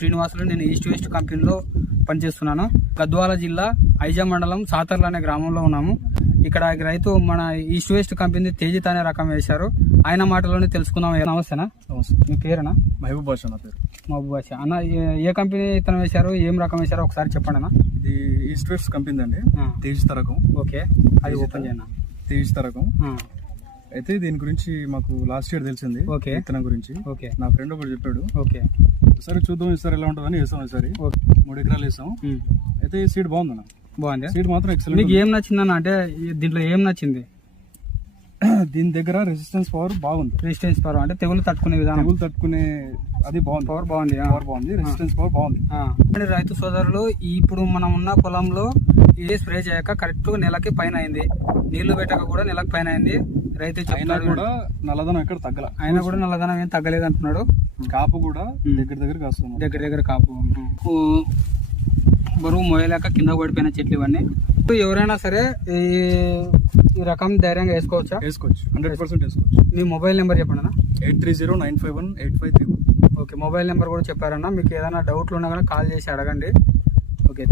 శ్రీనివాసులు. నేను east west కంపెనీలో పనిచేస్తున్నాను. గద్వాల జిల్లా ఐజా మండలం సాతర్ల అనే గ్రామంలో ఉన్నాము. ఇక్కడ రైతు మన ఈస్ట్ వెస్ట్ కంపెనీ తేజిత్ అనే రకం వేశారు. ఆయన మాటలోనే తెలుసుకుందాం. నమస్తేనా? నమస్తే. మీ పేరేనా? మహబూబ్ బాషా నా పేరు. మహబూబ్ బాషా అన్న. ఏ కంపెనీ ఇతను వేశారు, ఏం రకం వేశారో ఒకసారి చెప్పండి అన్న. ఇది ఈస్ట్ వెస్ట్ కంపెనీ అండి, తేజిత్ రకం. ఓకే, అది ఓపెన్ చేయనా? తేజిత్ రకం అయితే దీని గురించి మాకు లాస్ట్ ఇయర్ తెలిసింది. ఓకే, విత్తనం గురించి. ఓకే, నా ఫ్రెండ్ ఒకటి చెప్పాడు. ఓకే, సరే చూద్దాం ఈసారి ఎలా ఉంటుందని వేసాం. ఈసారి 3 ఎకరాలు వేసాం. అయితే ఈ సీడ్ బాగుందన్న. బాగుంది. సీడ్ మాత్రం ఎక్సలెంట్. మీకు ఏం నచ్చిందన్న? అంటే దీంట్లో ఏం నచ్చింది? దీని దగ్గర రెసిస్టెన్స్ పవర్ బాగుంది. రెసిస్టెన్స్ పవర్ అంటే తెగులు తట్టుకునే విధానం, తెగులు తట్టుకునే అది బాగుంది. పవర్ బాగుంది. పవర్ బాగుంది, రెసిస్టెన్స్ పవర్ బాగుంది. రైతు సోదరులు, ఇప్పుడు మనం ఉన్న పొలంలో ఇది స్ప్రే చేయక కరెక్ట్ నెలకి పైన అయింది, నీళ్లు పెట్టక కూడా నెలకు పైన అయింది. రైతు అయినా కూడా నల్లదనం ఎక్కడ తగ్గల. అయినా కూడా నల్లదనం ఏం తగ్గలేదు అంటున్నాడు. కాపు కూడా దగ్గర కాస్తుంది. దగ్గర కాపు, బరువు మోయలేక కింద పడిపోయిన చెట్లు ఇవన్నీ. ఎవరైనా సరే ఈ రకం ధైర్యంగా వేసుకోవచ్చా? వేసుకోవచ్చు, 100% వేసుకోవచ్చు. మీ మొబైల్ నెంబర్ చెప్పండి అన్న. 8309518531. ఓకే, మొబైల్ నెంబర్ కూడా చెప్పారన్న. మీకు ఏదైనా డౌట్లు ఉన్నా కానీ కాల్ చేసి అడగండి. ఓకే.